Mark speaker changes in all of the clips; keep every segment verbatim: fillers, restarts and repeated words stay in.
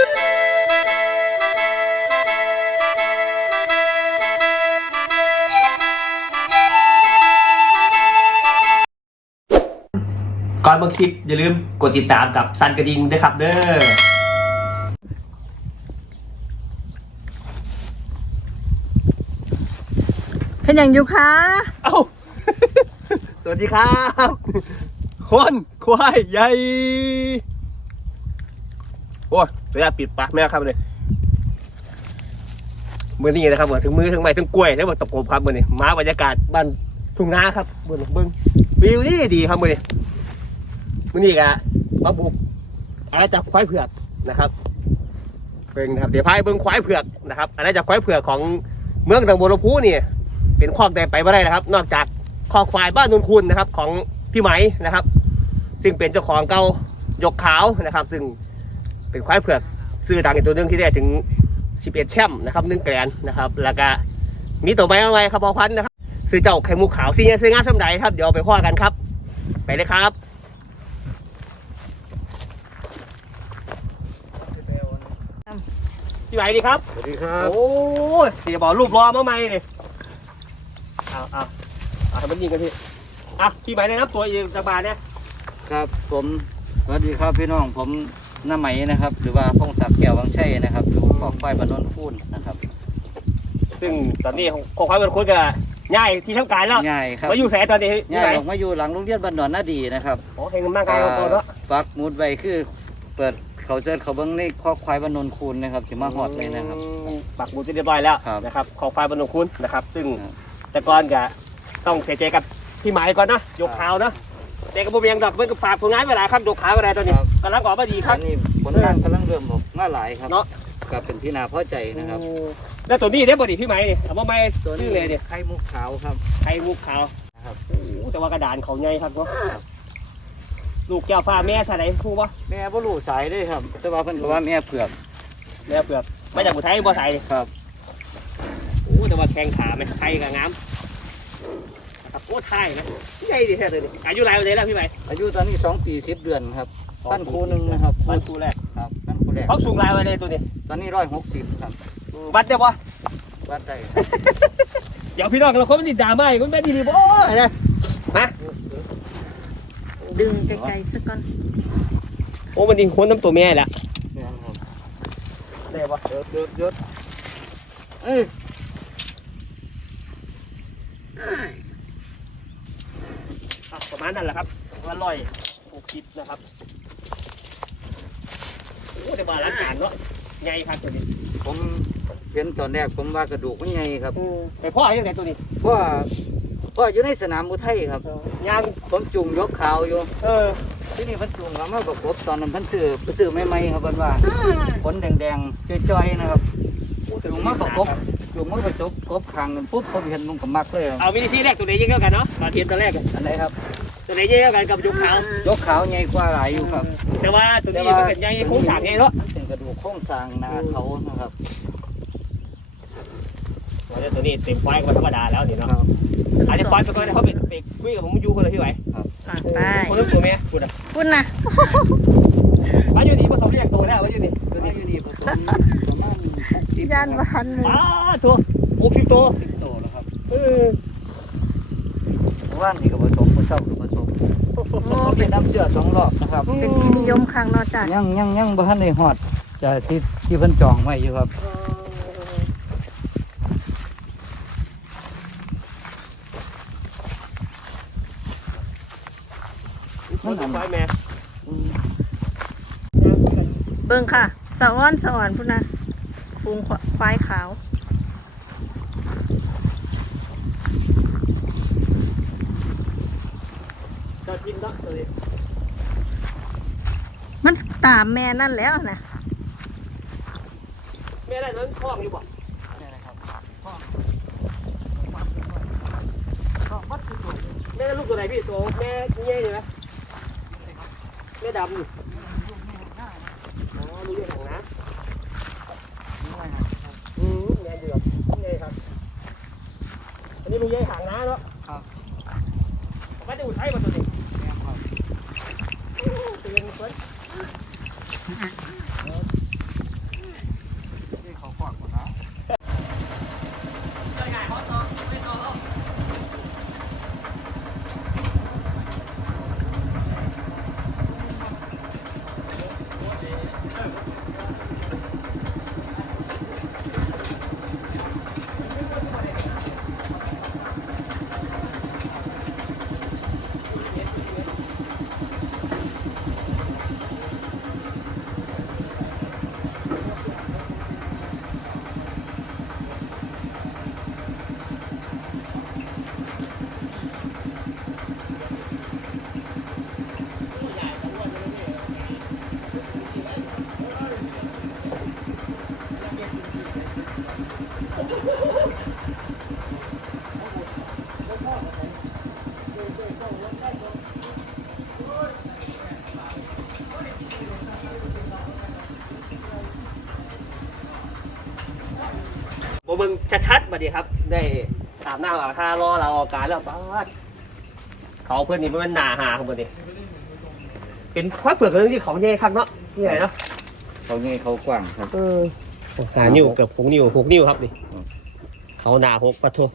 Speaker 1: ก่อนเบิ่งคลิปอย่าลืมกดติดตามกับสั่นกระดิ่งด้วยครับเด้อ
Speaker 2: เห็นอย่างอยู่คะ
Speaker 1: เอ้า สวัสดีครับคนควายใหญ่โอ้ยตัวอยากปิดปากแม่ครับเลยมือนี้นะครับถึงมือถึงไม้ถึงกล้วยแล้วบอกตะโกบครับมือนี้มาบรรยากาศบ้านทุ่งนาครับเบิ่งเบิ่งวิวนี่ดีครับมือนี้มือนี้กะมาบุกอะไรจากควายเผือกนะครับเป็นนะครับเดี๋ยวพายเบิ่งควายเผือกนะครับอะไรจากควายเผือกของเมืองตะบนลำพูนี่เป็นคอกแต่ไปไม่ได้นะครับนอกจากคอกควายบ้านนนคุณนะครับของพี่ไหมนะครับซึ่งเป็นเจ้าของเก่ายกขาวนะครับซึ่งเป็นควายเผือกซื้อดังอีกตัวนึงที่ได้ถึงสิบเอ็ดแชมป์นะครับหนึ่งแกรนนะครับแล้วก็มีตัวใบอะไรครับพอพันนะครับซื้อเจ้าไข่มุกขาวซีเนียซื้องานสมใดครับเดี๋ยวไปพ่อกันครับไปเลยครับพี่ไหมดีครับ
Speaker 3: สวัสดีครับ
Speaker 1: โอ้ยเดี๋ยวบอกรูปรอมาใหม่เลยเอาเอาเอาทำมันยิงกันพี่อ่ะพี่ไหมนะครับตัวเองจากบาเนี่ย
Speaker 3: ครับผมสวัสดีครับพี่น้องผมน้าไหมนะครับหรือว่าพงศักดิ์แก้ววังชัยนะครับอยู่ขอบไฟบ้านโนนคูนนะครับ
Speaker 1: ซึ่งตอนนี้ของควายเป็นคนกับง่ายที่ทำการแล้ว
Speaker 3: ง่ายครับ
Speaker 1: มาอยู่แสตอนนี้
Speaker 3: ง่ายออกมาอยู่หลังโรงเรียนบ้านดอนนาดีนะครับ
Speaker 1: โอ้เห็นมากไกลของตัวเนาะ
Speaker 3: ปักมุดไว้คือเปิดเขาเจอเขาเบิ้งในข้อควายบ้านโนนคูนนะครับจะมาหอดเลยนะครับ
Speaker 1: ปักมุดเรียบร้อยแล้วนะครับของควายบ้านโนนคูนนะครับซึ่งแต่ก่อนก็ต้องเสียใจกับพี่หมายก่อนนะยกขาวนะแต่กระบอกยังดอกเพิ่งฝากผลงานเวลาครับยกขาวอะไรตอนนี้กำลังออกมาดีครับ
Speaker 3: นี่ผลงานกำลังเริ่มออกมาหลายครับเนาะกับเป็นที่นาพอใจนะครับ
Speaker 1: แล้วตัวนี้ได้บ่ดีพี่ไหมเอามาไม่ตัวนี้เลยเนี่ย
Speaker 3: ไข่มุกขาวครับ
Speaker 1: ไข่มุกขาวครับโอ้แต่ว่ากระดานเขาใหญ่ครับเนาะลูกแก้วฟ้าแม่สายไหนครูปะ
Speaker 3: แม่บ่รู้สายได้ครับแต่ว่าเพิ่นก็ว่าแม่เผือก
Speaker 1: แม่เผือกไม่จากบุไทยบ่สาย
Speaker 3: ครับ
Speaker 1: โอ้แต่ว่าแข้งขาไหมไทยกับงามครับโอ้ไทยนะใหญ่ดีแท้เลยอายุไรวันนี้แล้วพี่ไหม
Speaker 3: อายุตอนนี้สองปีสิบเดือนครับปั้นคู่หนึ่งนะครับ
Speaker 1: ปั้นคู่แรก
Speaker 3: ครับปั้นคู่แรก
Speaker 1: เขาสูงลายวันนี้ตัวนี้
Speaker 3: ตอนนี้ร้อยหกสิบครับ
Speaker 1: วัดได้ปะ
Speaker 3: วัดได้
Speaker 1: เดี๋ยวพี่น้องเราคนมันติดด่าไม่มันไม่ดีดีบ่นะนะ
Speaker 2: ดึงไกลๆสักก่อน
Speaker 1: โอ้มันยิงโค้นน้ำตัวแม่แหละได้ปะ
Speaker 3: ยศยศยศเอ้ย
Speaker 1: ประมาณนั้นแหละครับวันร้อยหกสิบนะครับโอ้แต่ว่าร้านการเนาะใหญ่ครับตัวนี้
Speaker 3: ผมเห็นตอนแรกผมว่ากระดูกมันใหญ่ครับ
Speaker 1: แต่พ่อยังไงตัวนี้
Speaker 3: พ่อพ่ออยู่ในสนามอุทัยครับ
Speaker 1: ยัง
Speaker 3: ผมจุ่มยกขาวอยู่
Speaker 1: เออ
Speaker 3: ที่นี่พันจุ่มเขามาประกบตอนนั้นพันซื้อพันซื้อไม่ไม่ครับพันว่าขนแดงๆจ้อยๆนะครับจุ่มมาประกบจุ่มมาประกบกบคางกันปุ๊บผมเห็นมันก็มักเลย
Speaker 1: เอาวิธีแรกตัวไหนยิ่งเท่ากันเนาะตอนเทียนตัวแรก
Speaker 3: อันไหนครับ
Speaker 1: ตัวไหนยิ่งเท่ากันกับยกขา
Speaker 3: วยกขาวใหญ่กว่าหลายอยู่ครับ
Speaker 1: แต่ว่าตัวนี้มันเป็นใหญ่โค้งสางใหญ่เนาะ
Speaker 3: เป็นกระดูกโค้งสางนาเขานะครับ
Speaker 1: ตัวนี้เต็มปอยก็ธรรมดาแล้วนี่เนาะอาจจะปอยไปก่อนเขาเป็นไปคุยกับผมอยู่คนละที่ไหว
Speaker 2: ไป
Speaker 1: คนละตัวแม่คุณอ่ะ
Speaker 2: คุณนะ
Speaker 1: มาอยู่นี่ผสมเรียกตัวแล้วมาอยู่นี่
Speaker 3: ตัวนี้อยู่นี่ผสมประมาณหกสิบ
Speaker 2: ยันวัน
Speaker 1: อ้าตัวหกสิบตัว
Speaker 3: สิบตัวแล้วครับ
Speaker 1: เออ
Speaker 3: ว่านนี่ก็ผสมผสมกับผสมเป็นน้ำเชื่อสองรอบนะครับ
Speaker 2: เป็นที่นิยมครั้งนอกจาก
Speaker 3: ยังยังยังบ้านในหอดจะที่ที่เพิ่นจองไว้อยู่ครับ
Speaker 1: มันทำไมแม่
Speaker 2: เบิ่งค่ะสะอ้อนสะอ่อนพุ่นนะฟูงควายขาว
Speaker 1: จะกินก็เลย
Speaker 2: มันตามแม่นั่นแล้วนะ
Speaker 1: แม่ได้นั้นคล้องอยู่บ่แม่ลูกตัวไหนพี่ตัวแม่เงี้ยไหมแม่ดำอ๋อรู้เรื่องของนะอืมแม่เดือดเงี้ยครับอันนี้รู้เงี้ยหางนะเนาะ
Speaker 3: ครับ
Speaker 1: ไม่ได้อุ่นไทยมาตัวนี้
Speaker 3: แม่ครับ
Speaker 1: เตือนเพิ่นเบิ่งชัดๆบัดนี้ครับ ได้อาบน้ำอาบท่ารอเราออกการแล้วป๊าดเขาเพื่อนนี่มันหนาหาของเพื่อนนี่เป็นควายเผือกเรื่องที่เขาใหญ่ครับเนาะที่ไหนเนาะ
Speaker 3: เขาไงเขากว้างครับ
Speaker 1: เออหานิ้วเกือบหกนิ้วหกนิ้วครับนี่เขาหนาหกปะโถ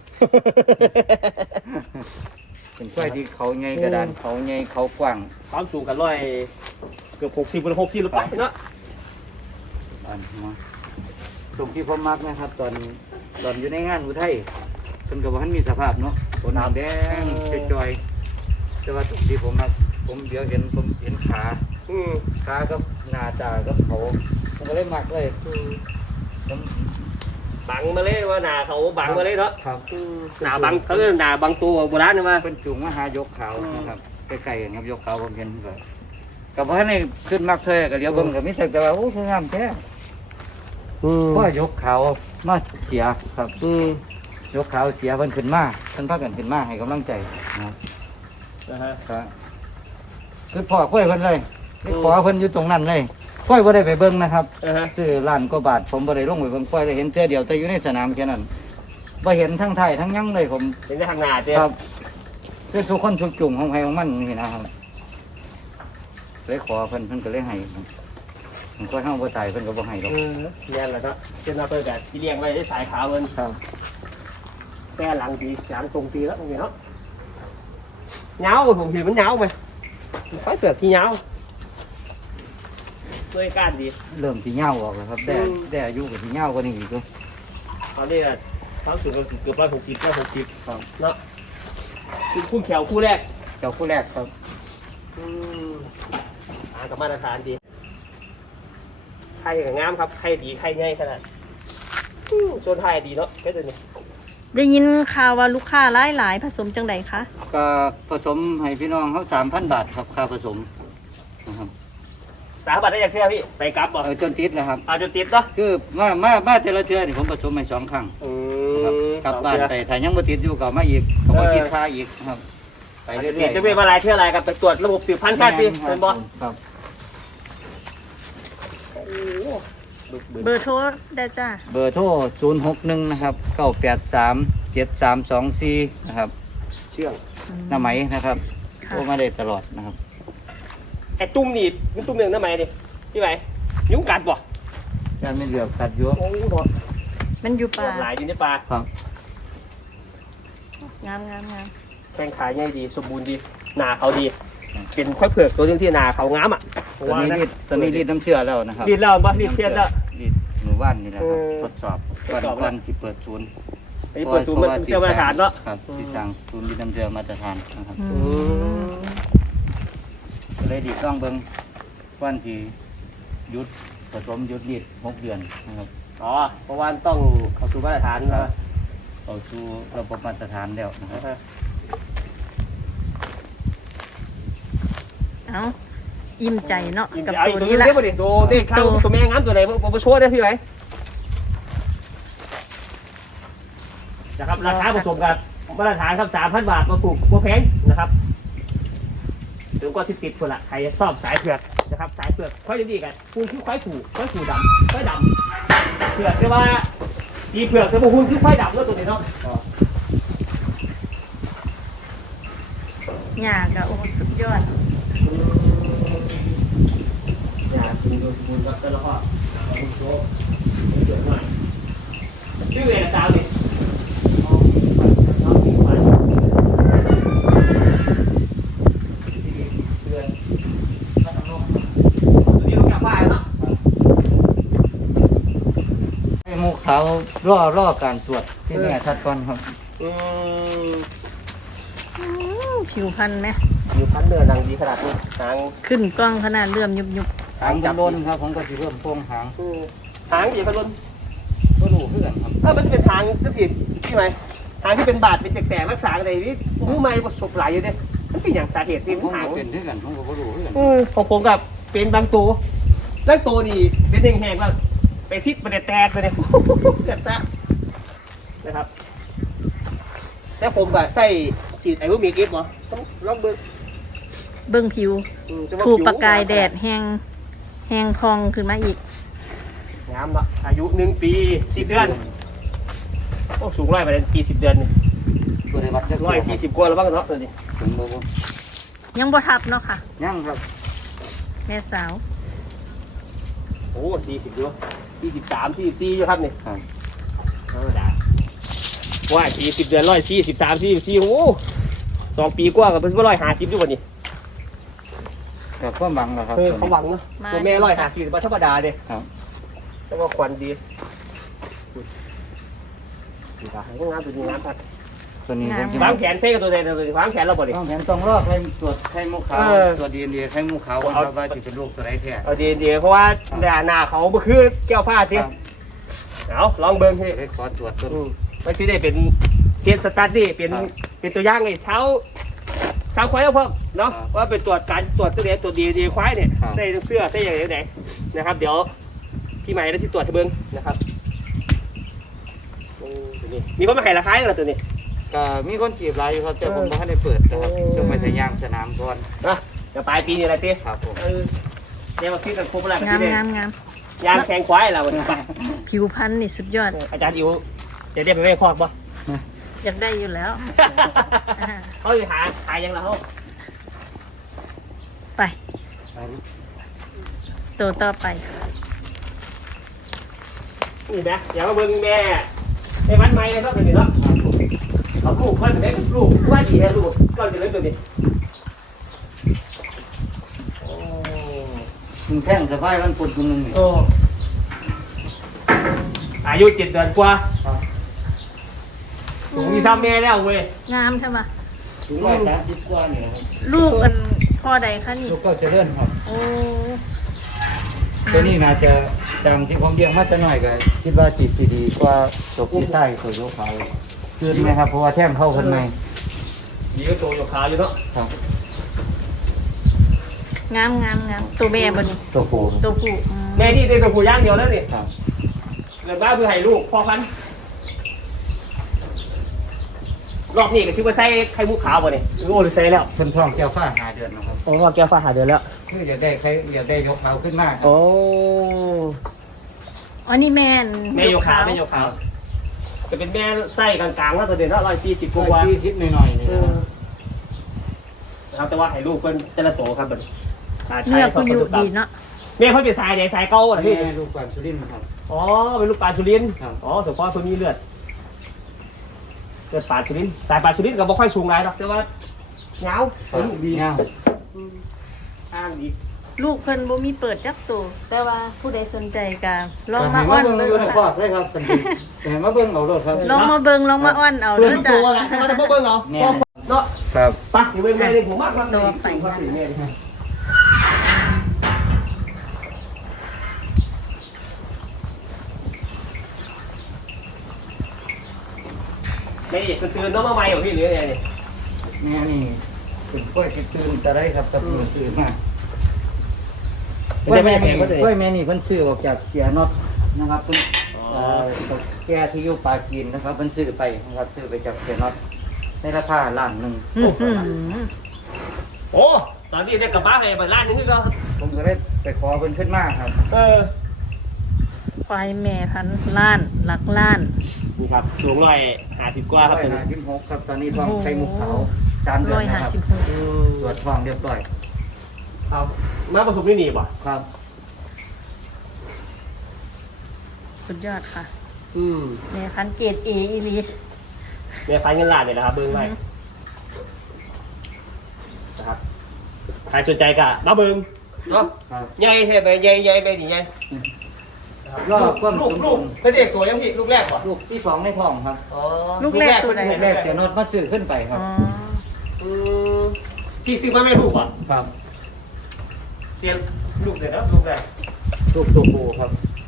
Speaker 3: เป็นกล้วยที่เขาไงกระดานเขาไงเขากว้าง
Speaker 1: ความสูงกันร้อยเกือบหกสิบเป็นหกสิบหรือเปล่าเนาะ
Speaker 3: อันมาตรงที่ผมมักนะครับ ตอนตอนอยู่ในงานอุทัยเพิ่นก็บ่ทันมีสภาพเนาะขนน้ำแดงจอยๆแต่ว่าตรงที่ผมมักผมเดี๋ยวเห็นผมเห็นขา
Speaker 1: อืม
Speaker 3: ขากับหน้าตากับเขาผมก็เลยมักเลยผม
Speaker 1: บังมาเลยว่าหนาเขาบังมาเลยเนาะ
Speaker 3: ครับ
Speaker 1: หนาบังเขาเรียกหนาบังตัวโบราณนะว่า
Speaker 3: เป็นจุงมาหายกเขานะครับใกล้ๆกันครับยกเขาผมเห็นก็กับว่าให้ขึ้นมักเท่ก็เดี๋ยวเบิ่งก็มีแต่ว่าโอ้สวยงามแท้
Speaker 1: อืม
Speaker 3: ก็ยกเขามาเสียครับ
Speaker 1: อืม
Speaker 3: ยกเขาเสียเพิ่นขึ้นมาเพิ่นพากันขึ้นมาให้กำลังใจนะครับ
Speaker 1: นะฮะ
Speaker 3: ครับคือพ่อค่อยเพิ่นเลยนี่ขอเพิ่นอยู่ตรงนั้นเลยค่อยบ่ได้ไปเบิ่งนะครับ
Speaker 1: นะฮะ
Speaker 3: ซื้อล้านกว่าบาทผมบ่ได้ลงไปเบิ่งค่อยได้เห็นเทื่อเดียวแต่อยู่ในสนามแค่นั้นบ่เห็นทั้งไทยทั้งหยังเลยผม
Speaker 1: เป็นได้ทางหนาเจ้
Speaker 3: ครับคือทุกคนทุกจุ่มของใครของมันนี่นะครับเลยขอเพิ่นเพิ่นก็เลยให้ครับผมก็เฮาบ่ตายเพิ่นก็บ่ให้หรอก
Speaker 1: เออเนี่ยแหละเนาะเจ้าหน้าเปิดกันที่เลี้ยงไว้ได้สายขาวมัน
Speaker 3: ครับ
Speaker 1: แก้หลังปีหลังตรงปีแล้วตรงนี้เนาะเงาผมเห็นมันเงาไหมมันค่อยเปลือกที่เงาเมื่อยก้านดี
Speaker 3: เริ่มสิเหย้าออกแล้วครับแต่
Speaker 1: อืม
Speaker 3: แต่อายุก็สิเหย้ากว่านี้อีกเด้อ
Speaker 1: ตอนนี้อะความสูงก็เกือบร้อยหกสิบร้อยหกสิบเนาะคือคู่แขวคู่แรก
Speaker 3: เจ้าคู่แรกครับ
Speaker 1: อืมอ่ากับมาตรฐานดีไข่กับงามครับไข่ดีไข่ง่ายขนาดอืมส่วนไทยดีเนาะแค่ตัวนี้
Speaker 2: ได้ยินข่าวว่าลูกค้าหลายหลายๆผสมจังใดคะ
Speaker 3: ก็ผสมให้พี่น้องเขา3,000 บาทครับค่าผสมนะครับ
Speaker 1: สามบาทได้ยังเชื่อพี่ไปกลับบ่
Speaker 3: เอาจนติดแล้วครับ
Speaker 1: เอาจนติดเนาะ
Speaker 3: คือมามามาแต่ละเทื่อนี่ผมผสมให้สองครั้ง
Speaker 1: อื
Speaker 3: ครับ
Speaker 1: ม
Speaker 3: กลับบ้านไปถ้ายังบ่ติดอยู่ก็เอามาอีกก็บ่คิดค่าอีกครับ ไป
Speaker 1: ไป
Speaker 3: เรื่
Speaker 1: เรื่
Speaker 3: อ
Speaker 1: อย
Speaker 3: ย
Speaker 1: ๆจะเป็นอะไรเชื่ออะไรกับไปตรวจระบบสืบพันธุ์ชาติพี่เป็นบ่
Speaker 3: ครับ
Speaker 2: เบอร์โทรได้จ้า
Speaker 3: เบอร์โทรศูนย์หกหนึ่งนะครับเก้าแปดสามเจ็ดสามสองสี่นะครับ
Speaker 1: เชื่อง
Speaker 3: หน้าไหมนะครับโท
Speaker 2: ค่ะ
Speaker 3: รมาได้ตลอดนะครับ
Speaker 1: ไอ้ตุ้มนี่มันตุ้มหนึ่งทำไมดิพี่ไหมยุงกัดบ่
Speaker 3: ย่านไม่เหลือบกัดอยู่
Speaker 1: โอ้โห
Speaker 2: มันอยู่ป่า
Speaker 1: หลายอยู่ในปลา
Speaker 3: ครับ
Speaker 2: งามงามงาม
Speaker 1: แข้งขาง่ายดีสมบูรณ์ดีหนาเขาดี เป็นควายเผือกตัวหนึงที่หนาเขางามอ่ะ
Speaker 3: ตอนนี้รีดตอนนี้รีดน้ำเชื่อแล้วนะครับ
Speaker 1: รีดแล้วบ่รีดเทียนแล้ว
Speaker 3: รีดหมู่บ้านนี่แหละครับ
Speaker 1: เออ
Speaker 3: ทดสอบ
Speaker 1: ท
Speaker 3: ก่อ
Speaker 1: ด
Speaker 3: น
Speaker 1: สอบ
Speaker 3: ก่อนที่เปิดศูนย์
Speaker 1: อันนี้เปิดศูนย์มันเป็นเชื่อมาตรฐานเนาะ
Speaker 3: ครับ
Speaker 1: อืม
Speaker 3: ที่สั่งศูนย์รีดน้ำเชื่อมาตรฐานนะครับ
Speaker 2: อื
Speaker 1: อื
Speaker 2: ม
Speaker 1: ม
Speaker 3: ก็เลยดีต้องเบิ้งวันที่หยุดผสมหยุดรีดหกเดือนนะครับ
Speaker 1: อ๋อเพราะว่าต้องเข้าสู่มาตรฐานนะ
Speaker 3: เข้าสู่ระบบมาตรฐานแล้วนะครับ
Speaker 1: นะฮะ
Speaker 2: เอาอิ่มใจเนาะกับ
Speaker 1: เอา
Speaker 2: ตั
Speaker 1: อี
Speaker 2: ว
Speaker 1: กตัว
Speaker 2: นี้
Speaker 1: นึง
Speaker 2: ละ
Speaker 1: เรียกว่าดิตัวนี่ข้างตัวแม่งามตัวไหนผมมาโชว์ได้พี่ไหมนะครับราคาผสมกันมาตรฐานครับสามพันบาทมาปลูกบัวแพงนะครับถึงก็สิบติดคนละใครชอบสายเผือกนะครับสายเผือกค่อยดีกันคุณคือควายผูควายผูดำควายดำเผือกเรียกว่าดีเผือกแต่พวกคุณคือควายดำก็ตัวนี้เนาะ
Speaker 2: หยากับโอ้สุดยอด
Speaker 1: อย่าคุณดูสกุลครับแต่ละข้อโชว์เยอะหน่อยชื่อเอกสารดิ
Speaker 3: ให้หมูขาวรอรอการตรวจที่แน่ชัดก่อนครับ
Speaker 1: อืม
Speaker 2: อืมผิวพันธุ์ไหม
Speaker 1: อยู่พันเดือนนางดีขนาดนี้นาง
Speaker 2: ขึ้นกล้องขนาดเลื่อมยุบยุบ
Speaker 3: หางจับโดนครับผมก็จะเริ่มโป่งหาง
Speaker 1: หางอย่าพันลน
Speaker 3: ก็รู้เพื่อนครับ
Speaker 1: เออมันจะเป็นทางก็สิใช่ไหมทางที่เป็นบาดเป็นแตกๆรักษาอะไรนี่มือใหม่ประสบหลายอยู่เนี่ยมันเป็นอย่างสาเหตุที่
Speaker 3: ผม
Speaker 1: หาง
Speaker 3: ก็เป็นเพื่อนผมก็บ่รู้เพื่อน
Speaker 1: อืมของผมกับเป็นบางตัวบางตัวนี่เป็นแห้งๆแล้วไปซิดมันแตกเลยเนี่ย เกิดซะนะครับแล้วผมกับใส่ฉีดไอ้พวกมีกิฟต์เหรอต้องลองเบิ่ง
Speaker 2: เบิ่งผิว
Speaker 1: อืมแต่ว่า
Speaker 2: ถูก
Speaker 1: ผิว
Speaker 2: ประกายแดดแห้งแห้งพองขึ้นมาอีก
Speaker 1: งามเนาะอายุหนึ่งปีสิบเดือนโอ้สูงร้อยไปเลยปีสิบเดือนนี่
Speaker 3: ตัวในวัด
Speaker 1: ร้อยสี่สิบกว่าแล้วบ้างเนาะตัวนี้
Speaker 3: ถึงบ่บ่
Speaker 2: ยังบ่ทับเนาะค่ะ
Speaker 3: ยังครับ
Speaker 2: แม่สาว
Speaker 1: โอ้สี่สิบอยู่สี่สิบสามสี่สิบสี่อยู่ครับนี่
Speaker 3: ครับ
Speaker 1: ธรรมดาว่าสี่สิบเดือนร้อยสี่สิบสามสี่สิบสี่โอ้สองปีกว่ากับเพิ่นว่าร้อยห้าสิบอยู่วันนี้
Speaker 3: แต่ความหวังแล้วครับ
Speaker 1: เออเขาหวังเนาะตัวแม่ร้อยห้าสิบธรรมดาเด้
Speaker 3: ครับ
Speaker 1: แต่ว่าควันดีดีครับงามตัวนี้งามครับ
Speaker 3: ตัวนี้ผมจะ
Speaker 1: วางแขนเส้กับตัวเดียวตัวนี้วางแขนเราบ่ดิ
Speaker 3: ต้องแผนต้องรอกให้ตรวจไข่มุกขาว
Speaker 1: เออ
Speaker 3: ตรวจดีเอ็นเอไข่มุกขาวว่าว่าจะเป็นลูกตัวไหนแท้
Speaker 1: เอาดีดีเพราะว่าหน้าหน้าเขาบ่คือแก้วฟ้า
Speaker 3: ค
Speaker 1: ติ
Speaker 3: รับ
Speaker 1: เอาลองเบิ่งให้
Speaker 3: ได้ขอตรวจตัว
Speaker 1: อืมมันสิได้เป็นเกณฑ์สตาร์ทดิเป็นเป็นตัวอย่างไอ้เช้าเช้าควายแล้วพ่อเนาะว่าเป็นตรวจการตรวจตัวเดียวตัวดีดีควายเนี่ยได้เสื้อได้อย่างไรนะครับ เดี๋ยวพี่ใหม่ได้สิตรวจให้เบิ่งนะครับโอ้ตัวนี้มีคนมาให้ราคากันตัวนี้
Speaker 3: ก็มีคนจีบหลายอยู่ครับแต่ผมไม่ได้เปิดนะครับ
Speaker 1: โอ้
Speaker 3: ต้องไปแต่ย่างสนามก่อน
Speaker 1: นะเดี๋ยวปลายปีนี้อะไรตี
Speaker 3: ครับผม
Speaker 1: เออเนี่ยมาซื้อกันครบอะไรกัน
Speaker 2: งาม
Speaker 1: ที่เด่น
Speaker 2: งามงาม
Speaker 1: ยางแข็งควายเราเนี่ยไป
Speaker 2: ผิวพรรณนี่สุดยอด
Speaker 1: อาจารย์อิวจะได้ไปไม่คอกบ่
Speaker 2: อยากได้อยู่แล้ว อ่า
Speaker 1: เขาจะหาหายังไงเขา
Speaker 2: ไปตัวต่อไป
Speaker 1: นี่นะอย่ามาเบิ่งแม่ไอ้วันใหม่เลยครับตัวนี้เนาะเอาลูกค่อยไปได้ลูกว่าดีแฮะลูกก็จะเล่นตัวนี้โอ้
Speaker 3: คุณแท่งสะพายวันพุธคนหนึ่งนี่
Speaker 1: โอ้อายุเจ็ดเดือนกว่า
Speaker 3: ครับ
Speaker 1: ผมมีซ้ำแม่แล้วเว้ย
Speaker 2: งามใช่ปะ
Speaker 3: ถึงร้อยสามสิบกว่าเนี่ยครับ
Speaker 2: ลูกกันพ่อใดคะนี่
Speaker 3: ลูกก็เจะเลื่อนครับ
Speaker 2: โอ้
Speaker 3: ตัวนี้น่าจะดังที่ผมเลี้ยงมาจะหน่อยก็คิดว่าจีบที่ดีกว่าตกที่ใต้ตัวยกเขาคือไหมครับเพราะว่าแท่งเข้าคนใน
Speaker 1: นี่ก็โตอยู่ขาวอยู่เนาะ
Speaker 3: ครับ
Speaker 2: งามงามงามตัวแม่บน
Speaker 3: ตัวโผล่
Speaker 2: ตัวผู้อืม
Speaker 1: แม่ที่เป็นตัวผู้ย่างเดียวแล้วนี่
Speaker 3: ครับ
Speaker 1: เกิดมาเพื่อให้ลูกพ่อพันธุ์รอบนี้ก็ชื่อว่าใส่ไข่มุกขาวป่ะนี่หรือโอ้หรือใส่แล้ว
Speaker 3: คนท้องแก้วฟ้าหาเดือนนะครับ
Speaker 1: โอ้แก้วฟ้าหาเดือนแล้ว
Speaker 3: คืออยากได้ใครอยากได้ยกเขาขึ้นมาก
Speaker 1: โอ้
Speaker 2: อ๋อนี่แม่น
Speaker 1: แม่โยขาวแม่โยขาวจะเป็นแม่ไส้กลางๆแล้วตัวเด่นแล้วร้อยสี่สิบก
Speaker 3: ร้อย
Speaker 1: ว่า
Speaker 3: สี่สิบหน่อยๆนี่
Speaker 1: เอ
Speaker 3: นะค
Speaker 1: อ
Speaker 3: รับ
Speaker 1: นะครับแต่ว่าให้ลูกเป็นแต่ละโตครับบัดนี้ตาไท
Speaker 2: เนื้
Speaker 1: ย
Speaker 2: อคุณอยู่ดีเนาะ
Speaker 1: แม่เขาเป็นสายใหญ่สายเก่าอ่ะพี่
Speaker 3: แม่ลูกก่อนสุรินทร์ครับ
Speaker 1: อ๋อเป็นลูกปลาสุรินทร์
Speaker 3: ครับ
Speaker 1: อ๋อสมพรตัวนี้เลือดเลือดปลาสุรินทร์สายปลาสุรินทร์ก็บ่ค่อยสูงหลายหรอกแต่ว่าเงาเป็นลูกดี
Speaker 3: เงา
Speaker 1: อืมอ้างดี
Speaker 2: ลูกเพิ่นบ่มีเปิดจักตัวแต่ว่าผู้ใดสนใจก็ลองมาอ้อน
Speaker 3: เบิ่
Speaker 2: เบิ่
Speaker 3: ง
Speaker 2: ง
Speaker 3: อยู่ในครอ
Speaker 2: ค่ะ
Speaker 3: บเลยครับสันติแต่มาเบิ่งเอาโลดครับ
Speaker 2: ลองมาเบิ่งลองมาอ้อนเอา
Speaker 1: เพื่
Speaker 2: เด้
Speaker 1: อ
Speaker 2: อน จ้ะ
Speaker 1: ตัวละแต่ว่าจะพวกเบิ้งเหรอ
Speaker 3: แน่
Speaker 1: เนาะ
Speaker 3: ครับ
Speaker 1: ไปอยู่เบิ้งแม่นี่ผมมากมาก
Speaker 2: ตัวไป
Speaker 1: ครับแม่นี่แม่เอกตื่นๆน้องมาใหม่เหรอพี่หรือไงนี่
Speaker 3: แม่นี่เป็นกล้วยติดตื่นแต่ได้ครับตะปูซื้อมา
Speaker 1: มันจะไม่แพงก็เลย
Speaker 3: กล้วยแม่นี่เพิ่นซื้อออกจากเสียน็อตนะครับเพิ่นเอ่อแก่ที่อยู่ปลาจีนนะครับเพิ่นซื้อไปนะครับซื้อไปจากเสียน็อตในราคาล้านหนึ่ง
Speaker 2: อื้อหือ
Speaker 1: โอ้ตอนที่ได้กลับบ้านไปไปร้านนึงคือก็
Speaker 3: ผมก็ได้ไปขอเพิ่นขึ้นมาครับ
Speaker 1: เออ
Speaker 2: ควายแม่พันธุ์ล้านหลักล้าน
Speaker 1: นี่ครับสูงร้อยห้าสิบกว่าครับ
Speaker 3: ร้อย
Speaker 1: ตัวนี้
Speaker 3: ห้าสิบหกครับตอนนี้ท้องไข่มุกขาวสามเดือ
Speaker 2: ร้อน ย
Speaker 3: นะ
Speaker 2: ห้า
Speaker 3: ครับ
Speaker 2: สิบหก
Speaker 1: อื
Speaker 3: ตรวจท้องเรียบร้อย
Speaker 1: ครับมาประสบนี่นี่ป่ะ
Speaker 3: ครับ
Speaker 2: สุดยอดค่ะ
Speaker 1: อืม
Speaker 2: แม่พันธุ์เกรดเออีลี
Speaker 1: แม่พันเงินล้านเนี่ยนะครับเบิ้งไว้นะครับใครสนใจก็มาเบิ้งเนาะ
Speaker 3: ครับ
Speaker 1: ใหญ่ใช่ไหมใหญ่ใหญ่ไปดิใหญ่
Speaker 3: รอบความ
Speaker 1: ลู
Speaker 3: ส
Speaker 1: ก
Speaker 3: ม
Speaker 1: ลู
Speaker 3: บู
Speaker 1: ก
Speaker 3: รณ์
Speaker 1: เป็นเด็กตัวยังพี่ลูกแรกป่ะ
Speaker 3: ลูกที่สองในท้องครับ
Speaker 1: อ๋อ
Speaker 2: ลูกแรกตัวใด
Speaker 3: แรกเสียน็อตมาซื้อขึ้นไปครับ
Speaker 2: อ๋อ
Speaker 1: อืมพี่ซื้อมาไม่ลูกป่ะ
Speaker 3: ครับ
Speaker 1: เสียลูกเดี๋ยวนะลูกแรก
Speaker 3: ลูกตัวปูครับ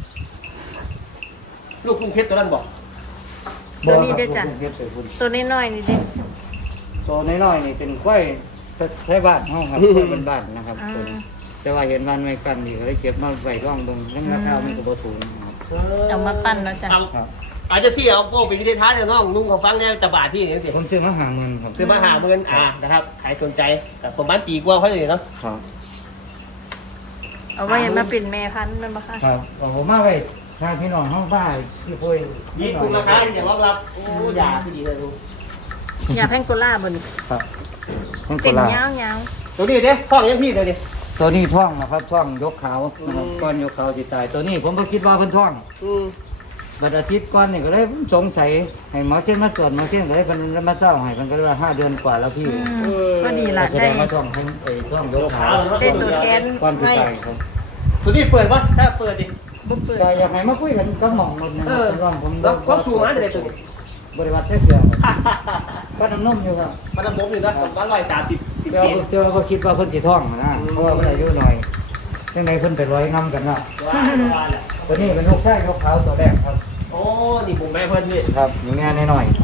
Speaker 1: ลูกลุงเพชรตัวนั้นบอก
Speaker 2: ตัวนี้ได้จ้ะ
Speaker 3: ลูกเฮ็ดใส่คุณ
Speaker 2: ตัวน้อยๆนี่เด้
Speaker 3: ตัวน้อยๆนี่เป็นกล้วยใช้บ้านห้องครับกล้วยเป็นบ้านนะครับ
Speaker 2: อ่า
Speaker 3: ตัวนี้แต่ว่าเห็นวันไม่กันดีก็เลยเก็บมาไว้ร่องเบิ่งแล้วราคามันก็บ่สูงนะครับ
Speaker 2: เอามาปั้นแล้วจ้ะ
Speaker 1: เอา
Speaker 3: ครับ
Speaker 1: อาจจะซี่เอาโป้ไปวิดีท้าเนี่ยน้องนุ่งเขาฟังเนี่ยจะบาทที่อย่างเสีย
Speaker 3: ผมซื้อมาหาเงินครับ
Speaker 1: ซื้อมาหาเงินอ่านะครับใครสนใจแต่ประมาณปีกว่าเขาเลยเนาะ
Speaker 3: ครับ
Speaker 2: เอาไว้มาเป็นแม่พันธุ์แมันบ่คะ
Speaker 3: ครับเอาผมมาไว้ถ้าพี่น้องห้องบ้านที่พูด
Speaker 1: มีคุณราคาที่จะรองรับโอ้ยาที่ดีเลยลูก
Speaker 2: อย่าแพงโกล่าบน
Speaker 3: ครับห้อง
Speaker 2: เส้น
Speaker 3: โคราช
Speaker 2: ยาวยาว
Speaker 1: ตัวนี้เด้ท้องยังพี่เดี๋ยวนี้
Speaker 3: ตัวนี้ท่องนะครับท่องยกเขานะครับ
Speaker 1: อืม
Speaker 3: ก้อนยกเขาสิตายตัวนี้ผมก็คิดว่าเพิ่นท่อง
Speaker 1: อืม
Speaker 3: บัดอาทิตย์ก่อนนี่ก็เลยสงสัยให้หมอเช่นมาตรวจหมอเช่นก็เลยเพิ่นมาเศร้าให้เพิ่นก็เลยว่าห้าเดือนกว่าแล้วพี่
Speaker 2: อืมก็ดีละ
Speaker 3: แสด
Speaker 2: ได้
Speaker 3: งว่าท่องให้ไอ้ท่องยกเขา
Speaker 2: ได้ตัวแทน
Speaker 3: ก้อนสิ
Speaker 2: ไม่
Speaker 3: ตายครับ
Speaker 1: ตัวนี้เปิดปะถ้าเปิดดิ
Speaker 2: บ่เปิด
Speaker 3: ก็อยากให้มาคุยกันก็หม่องรถนะค
Speaker 1: เอ
Speaker 3: รับ
Speaker 1: อ
Speaker 3: เพิ่นว่าผม
Speaker 1: แล้วความสูงมันจะได้ตัวนี้
Speaker 3: บริวัติแท้เสือครับก็น้ำนมอยู่ครับ
Speaker 1: มันระบบอยู่นะผมก็ร้อยสามสิบสิบ
Speaker 3: เจ้า
Speaker 1: เจ็ด
Speaker 3: เจ้าก็คิดว่าเพิ่นสิท่องนะเพราะว่าเพิ่นอายุน้อยจังไดเพิ่นไปร้อยงำกันเนาะ
Speaker 1: ว่าว่าแหละ
Speaker 3: ตัวนี้เป็นลูกชายยกเขาตัวแรกครับ
Speaker 1: โอ้นี่ผมแม่เพื่อนพี่
Speaker 3: ครับอย่างงานน้อย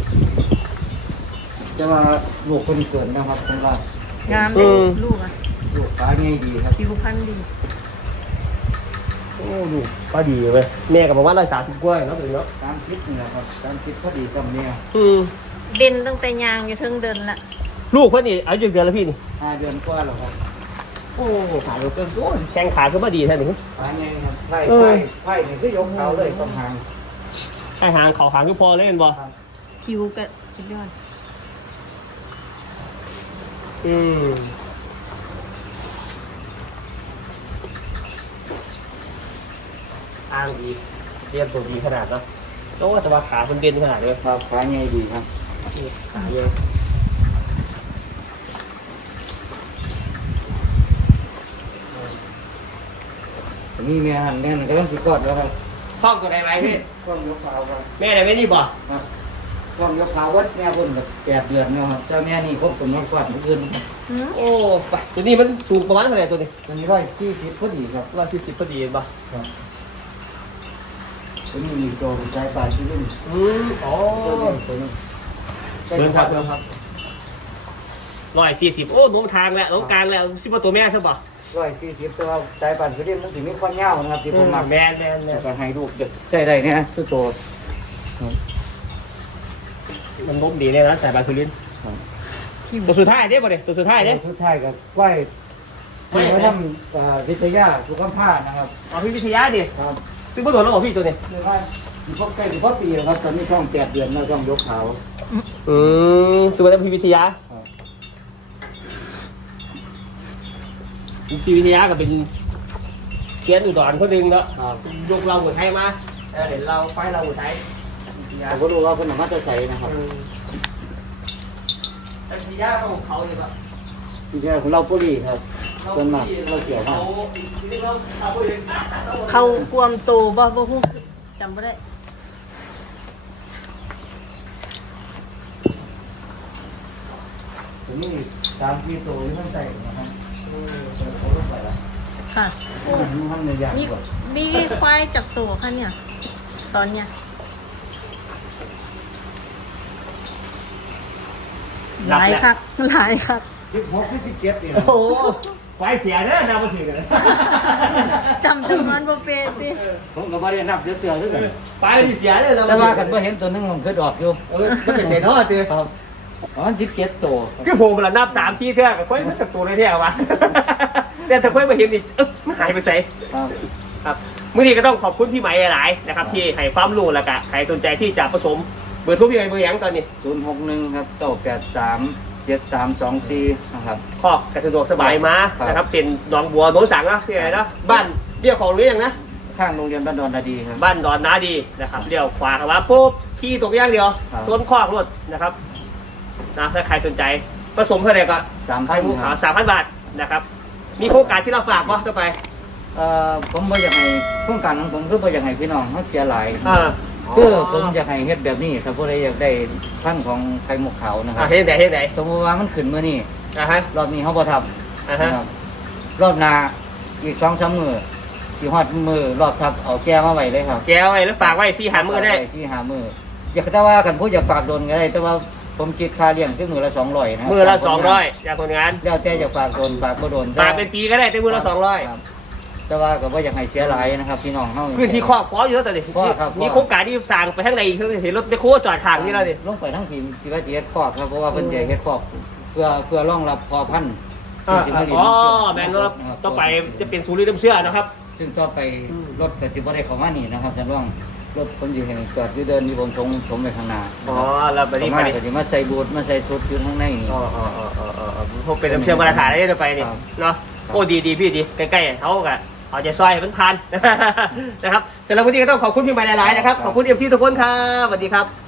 Speaker 3: ๆจะว่าลูกคนเกิดนะครับเป็นว่าง
Speaker 2: ามเลยลูกอ่ะ
Speaker 3: ลูกขาง่ายดีครับ
Speaker 2: ผิวพรรณดี
Speaker 1: โอ้ดูก็ดีเว้ยแม่กับผมว่าร้อยสามสิบกว่าเนาะถึงเนาะ
Speaker 3: ตามคิดนี่แหละครับตามคิดพอดีกับเนี่ย
Speaker 1: อืม
Speaker 2: เด่นตั้งแต่ยางอยู่ถึงเดินละ
Speaker 1: ลูกเพื่อนนี่อายุเดือนแล้วพี่นี่
Speaker 3: ห้าเดือนกว่าแล้วครับ
Speaker 1: โอ้ขาลูกก็โอ้แข้งขาก็มาดีแท้หนึ่ง
Speaker 3: ขาง่ายครับไพ่
Speaker 1: เออ
Speaker 3: ไพ่ไพ่นี่คือยกเขาเลยต้องหาง
Speaker 1: ไอ้หางเขาหางก็พอเล่นบ่
Speaker 3: ครับ
Speaker 2: ผิวก็สุดยอด
Speaker 1: อืมทางดีเรียนตัวดีขนาดเนาะโอ้แต่ว่าขาเป็นเด่นขนาดเลย
Speaker 3: ครับขาง่ายดีครับ
Speaker 1: ขาเยอะ
Speaker 3: นี่แม่หันแม่นก็ต้องสิกอดแล้วครับ
Speaker 1: ท้องตัวไหนไหมพี่
Speaker 3: กล้องยกเขาครับ
Speaker 1: แม่ไหนไม่ดีบ่
Speaker 3: ครับกล้องยกเขาวัดแม่คนแบบแปดเดือนแล้วครับเจ้าแม่นี่ครบกำหนดกอดเมื่อคืน
Speaker 2: อืม
Speaker 1: โอ้ไปตัวนี้มันสูงประมาณเท่าไหร่ตัวนี้
Speaker 3: ตัวนี้ร้อยสี่สิบพอดีครับ
Speaker 1: ร้อยสี่สิบพอดีเห็นป่ะ
Speaker 3: ครับตัวนี้มีตัวสายปานที่รุ่น
Speaker 1: อืมอ๋อ
Speaker 3: ตัวนี้ตัวนี้
Speaker 1: เดินครับเดินครับร้อยสี่สิบโอ้หนุ่มทางแล้วหนุ่มกลางแล้วสิบกว่าตัวแม่ใช่ป่ะ
Speaker 3: ร้อยสี่สิบตัวสายปานที่รุ่นมันถึงมีความยาวนะครับที่ผมมัก
Speaker 1: แม่แม่แม่
Speaker 3: แล้วก็ให้ลูกเด็กใช่ได้เนี่ยตัวโต
Speaker 1: มันล้มดีเลยนะสายบาซูลิน
Speaker 2: ผิว
Speaker 1: ตัวสุดท้ายเด้บ่เด้ตัวสุดท้ายเด้
Speaker 3: ทุกท้ายกับไหวไม่ว่าทำวิทยาสุขภาพนะครับ
Speaker 1: เอาพี่วิทยาดิ
Speaker 3: ครับ
Speaker 1: ซึ่งบ่โดนแล้วบอกพี่ตัวนี้
Speaker 3: คือว่าพวกใกล้พวกปีครับตอนนี้ช่องแปดเดือนแล้วช่องยกเขา
Speaker 1: อืมซึ่งว่าพี่วิทยา
Speaker 3: ครับ
Speaker 1: พี่วิทยาก็เป็นเสียนอุดรคนหนึ่งเนาะ
Speaker 3: ครับ
Speaker 1: ยกเราหัวไทยมาเออเห็นเราไฟเราหัวไทยวิทยา
Speaker 3: ผมก็รู้ว่าเป็นธรรมะจะใส่นะครับ
Speaker 1: แต่วิทยาเขาเขาเลยป่ะ
Speaker 3: ที่แท้ของเราปุรีครับส่วนมากเราเกี่ยวมาก
Speaker 2: เขากวมโตบ่บ่ฮู้จำบ่ได้
Speaker 3: ตัวนี้ตามที่ตัวที่มันใส่นะครับเออเปิดโค้ดไปแล้ว
Speaker 2: ค่ะ
Speaker 3: โอ้ยมันทำในอย่าง
Speaker 2: มี
Speaker 3: กว่า
Speaker 2: มีควายจากตัวค่ะเนี่ย ตอนเนี้ยหลายคักหลายคัก
Speaker 3: ที่หกที่สิบเจ็ดเนี่ย
Speaker 1: โอ้โหไฟเสียเด้อนาบ่ถึงกัน
Speaker 2: จำจำนวนบ่เป็นติ
Speaker 3: ผมก็ไม่ได้นับเดือดเสือด้วยกัน
Speaker 1: ไฟเสียเด้อนา
Speaker 3: แต่ว่ากันเมื่อเห็นตัวนึงผมเคยดอกอยู่
Speaker 1: เออมันจะเสียเนาะติ
Speaker 3: ครับอ๋อสิบเจ็ดตัว
Speaker 1: คือผมละนับสามสี่เท่ากับค่อยมันสักตัวเลยเท่าวะแต่ถ้าค่อยมาเห็นอีกเอ๊ะมันหายไปใส่
Speaker 3: ครับ
Speaker 1: ครับมื้อนี้ก็ต้องขอบคุณพี่ไหมหลายๆนะครับที่ให้ความรู้แล้วก็ใครสนใจที่จะผสมเบอร์โทรพี่ไหมเบอร์หยังตอนนี้
Speaker 3: ศูนย์หกหนึ่งครับเก้าแปดสามเจ็ดสามสองสี่นะครับ
Speaker 1: คอกกระสะดวกสบายมานะครับเซ็นหนองบัวโน้นสังนะที่ไหนนะบ้านเรียกของเรียกนะ
Speaker 3: ข้างโรงเรียนบ้านดอนนาดีครับ
Speaker 1: บ้านดอนนาดีนะครับเลี้ยวขวาครับว่าปุ๊บขี่ตกอย่างเดียว
Speaker 3: ครับ
Speaker 1: โซนคอกรถนะครับนะถ้าใครสนใจผสมเท่าไหร่ก็
Speaker 3: สาม
Speaker 1: ไข่
Speaker 3: พัน
Speaker 1: หมู
Speaker 3: ค
Speaker 1: ขาว
Speaker 3: รับ
Speaker 1: สามพันบาทนะครับมีโครงการที่เราฝากว่าต่อไป
Speaker 3: เอ่อผมบ่อยากให้โครงการของผมคือบ่อยากให้พี่น้องเขาเสียหลาย
Speaker 1: อ่า
Speaker 3: คือผมอยากให้เฮ็ดแบบนี้ถ้าผู้ใดอยากได้พันธุ์ของไข่มุกขาวนะค
Speaker 1: อ่า
Speaker 3: รับ
Speaker 1: เฮ็ดไหนเฮ็ดไหน
Speaker 3: สมมติว่ามันขึ้นมื้อนี้
Speaker 1: อ่าฮะ
Speaker 3: รอบนี้เขาบ่ท
Speaker 1: อ่า
Speaker 3: ำ
Speaker 1: ฮะ
Speaker 3: นะครับรอบหน้าอีกสองสามมื้อสิฮอดมื้อรอบทับเอาแก้มาไว้เลยครับ
Speaker 1: แก้วไว้แล้วฝากไว้สี่หามือได้
Speaker 3: สี่หามื้ออยากแต่ว่าคันผู้อยากฝากโดนก็ได้แต่ว่าผมคิดค่าเลี้ยงที่มื้อละสองร้อยนะ
Speaker 1: มือละสองร้อยจากคนงาน
Speaker 3: แล้วแต่จะฝากโดนฝากบ่โดน
Speaker 1: ฝากเป็นปีก็ได้แต่มือละสองร้อย
Speaker 3: คบแต่ว่าก็บ่อยากให้เสียหลายนะครับ พี่น้องเฮา
Speaker 1: พื้นที่ครอบพอเยอะแต่ดิ
Speaker 3: พอครับพอ
Speaker 1: มีโครงการที่สั่งไปทางไหนอีกเห็นรถไปโค้จอดทางนี่แล้วดิ
Speaker 3: ลงไปทั้งทีมที่ว่าสิเฮ็ดคอกครับเพราะว่าเพิ่นจะเฮ็ดคอกเพื่อเพื่อรองรับพอพันธุ์
Speaker 1: อ่า
Speaker 3: ที่สิมาเลี้ยง
Speaker 1: อ๋อ
Speaker 3: เชื่
Speaker 1: แมนว่าต้องไปจะเป็นศูนย์เลี้ยงเชื่อนะครับ
Speaker 3: ซึ่งต่อไป
Speaker 1: อืม
Speaker 3: รถก็สิบ่ได้เข้ามานี่นะครับท่านรองรถผมอยู่ให้จอดอยู่เดินอยู่บนทงผมไปข้างหน้า
Speaker 1: อ๋อเราไป
Speaker 3: ไป
Speaker 1: นี่
Speaker 3: นี่
Speaker 1: ไป
Speaker 3: ไป
Speaker 1: นี่
Speaker 3: ก็สิมาใส่บูทมาใส่ชุดอยู่ข้างในนี่
Speaker 1: อ๋ออ๋ออ๋ออ๋ออ๋อผมเป็นน้ำเชื่อมมาตรฐานได้ไปนี่
Speaker 3: ครับ
Speaker 1: เนาะโอ้ดีดีพี่ดีใกล้ๆเขากะเอาใจซอยให้มันพัน นะครับสำหรับวันนี้ก็ต้องขอบคุณพี่ใหม่หลายๆนะครับขอบคุณเอฟซีทุกคนครับสวัสดีครับ